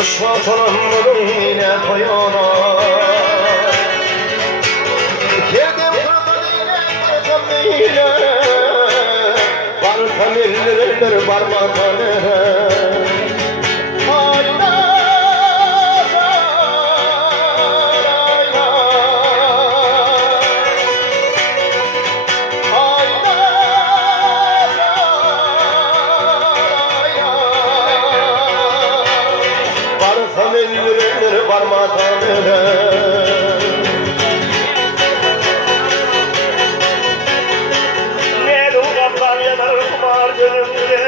Hoş vatanımın yine toyuna Girdim kurdun yine kurdum yine Balkan illirir barmatanere Ellerimleri varmatanere ne duvaklar yanar kumar gönlümde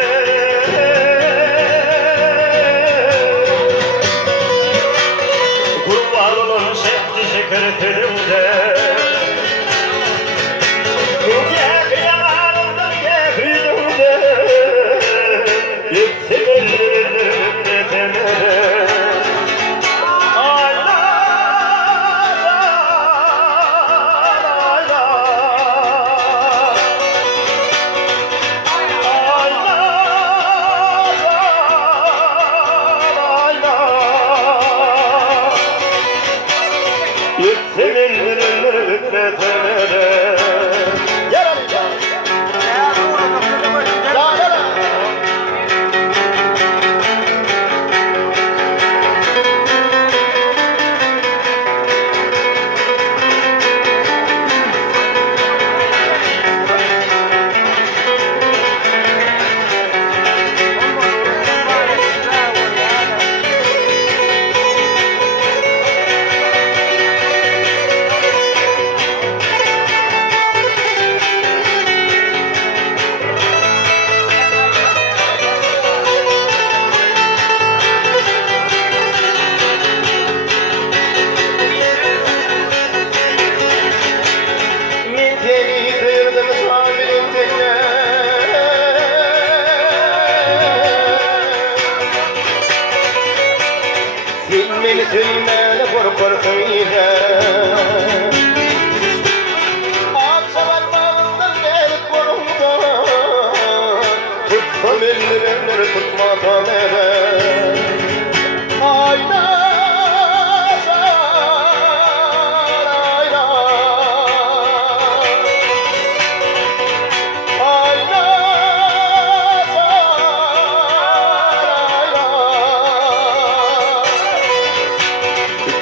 kurban olan şekli şeker telimde Gel yanarımda gel yüzümde yüksek ellerimde temere Silmeli sülmeli korkuyla Aksavar bağından gelip korumda Tutsam ellerimleri tutmadan ere Ayna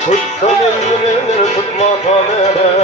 Tutsam ellerini tutma kamera